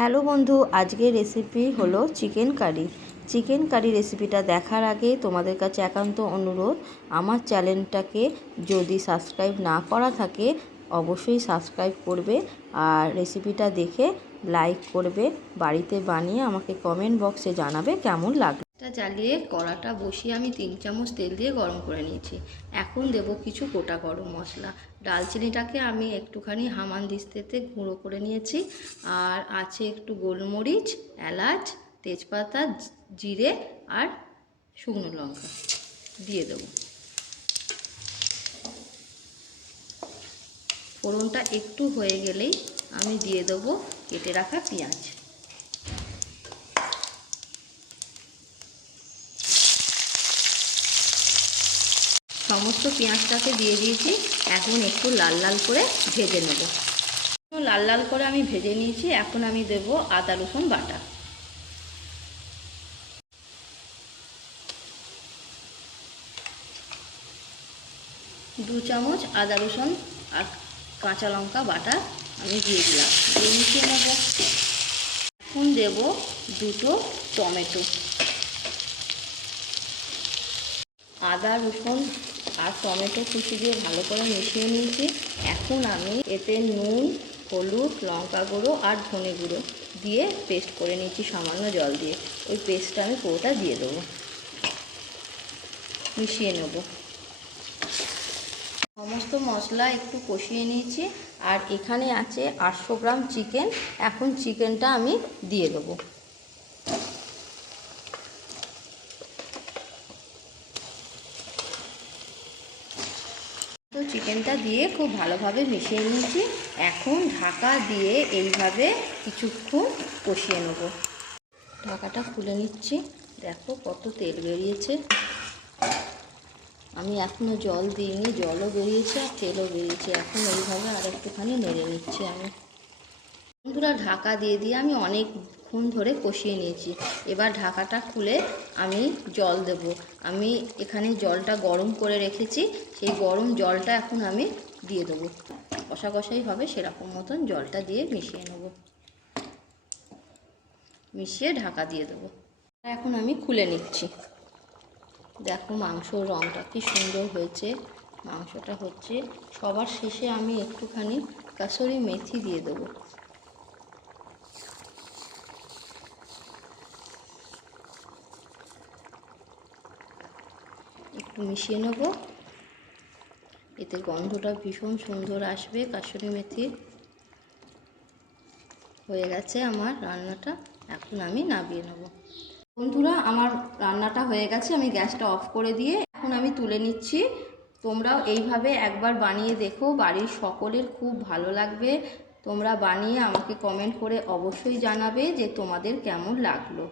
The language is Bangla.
হ্যালো বন্ধু, আজকের রেসিপি হলো চিকেন কারি। চিকেন কারি রেসিপিটা দেখার আগে তোমাদের কাছে একান্ত অনুরোধ, আমার চ্যানেলটাকে যদি সাবস্ক্রাইব না করা থাকে অবশ্যই সাবস্ক্রাইব করবে আর রেসিপিটা দেখে লাইক করবে। বাড়িতে বানিয়ে আমাকে কমেন্ট বক্সে জানাবে কেমন লাগলো। জ্বালিয়ে কড়াটা বসিয়ে আমি 3 চামচ তেল দিয়ে গরম করে নিয়েছি। এখন দেব কিছু গোটা গরম মশলা। ডালচিনিটাকে আমি একটুখানি হামানদিস্তাতে গুঁড়ো করে নিয়েছি, আর আছে একটু গোলমরিচ, এলাচ, তেজপাতা, জিরে আর শুকনো লঙ্কা দিয়ে দেব। ফোড়নটা একটু হয়ে গেলেই আমি দিয়ে দেবো কেটে রাখা পেঁয়াজ। সমস্ত পেঁয়াজটাকে দিয়ে দিয়েছি, এখন একটু লাল লাল করে ভেজে নেব। লাল লাল করে আমি ভেজে নিয়েছি, এখন আমি দেব আদা রসুন বাটা। দু চামচ আদা রসুন আর কাঁচা লঙ্কা বাটা আমি দিয়ে দিলাম, দিয়ে মিশিয়ে নেব। এখন দেব দুটো টমেটো। আদা রসুন আর টমেটো কুচি দিয়ে ভালো করে মিশিয়ে নিয়েছি। এখন আমি এতে নুন, হলুদ, লঙ্কা গুঁড়ো আর ধনে গুঁড়ো দিয়ে পেস্ট করে নিয়েছি সামান্য জল দিয়ে। ওই পেস্টটা আমি পুরোটা দিয়ে দেবো, মিশিয়ে নেব। সমস্ত মশলা একটু কষিয়ে নিয়েছি, আর এখানে আছে 800 গ্রাম চিকেন। এখন চিকেনটা আমি দিয়ে দেবো। তো চিকেনটা দিয়ে খুব ভালোভাবে মিশিয়ে নিয়েছি। এখন ঢাকা দিয়ে এইভাবে কিছুক্ষণ কষিয়ে নেব। ঢাকাটা খুলে নিচ্ছি, দেখো কত তেল বেরিয়েছে। আমি এখনও জল দিইনি, জলও বেরিয়েছে আর তেলও বেরিয়েছে। এখন এইভাবে আর একটুখানি নেড়ে নিচ্ছি আমি। বন্ধুরা, ঢাকা দিয়ে আমি অনেকক্ষণ ধরে কষিয়ে নিয়েছি। এবার ঢাকাটা খুলে আমি জল দেব। আমি এখানে জলটা গরম করে রেখেছি, সেই গরম জলটা এখন আমি দিয়ে দেবো। কষা কষাই হবে সেরকম মতন জলটা দিয়ে মিশিয়ে নেব, মিশিয়ে ঢাকা দিয়ে দেবো। এখন আমি খুলে নিচ্ছি। দেখো মাংসর রঙটা কি সুন্দর হয়েছে। মাংসটা হচ্ছে, সবার শেষে আমি একটুখানি কাসুরি মেথি দিয়ে দেবো। একটু মিশিয়ে নেব, এতে গন্ধটা ভীষণ সুন্দর আসবে। কাসুরি মেথি হয়ে গেছে আমার রান্নাটা, এখন আমি নামিয়ে নেব। বন্ধুরা, আমার রান্নাটা হয়ে গেছে, আমি গ্যাসটা অফ করে দিয়ে এখন আমি তুলে নিচ্ছি। তোমরাও এইভাবে একবার বানিয়ে দেখো, বাড়ির সকলের খুব ভালো লাগবে। তোমরা বানিয়ে আমাকে কমেন্ট করে অবশ্যই জানাবে যে তোমাদের কেমন লাগলো।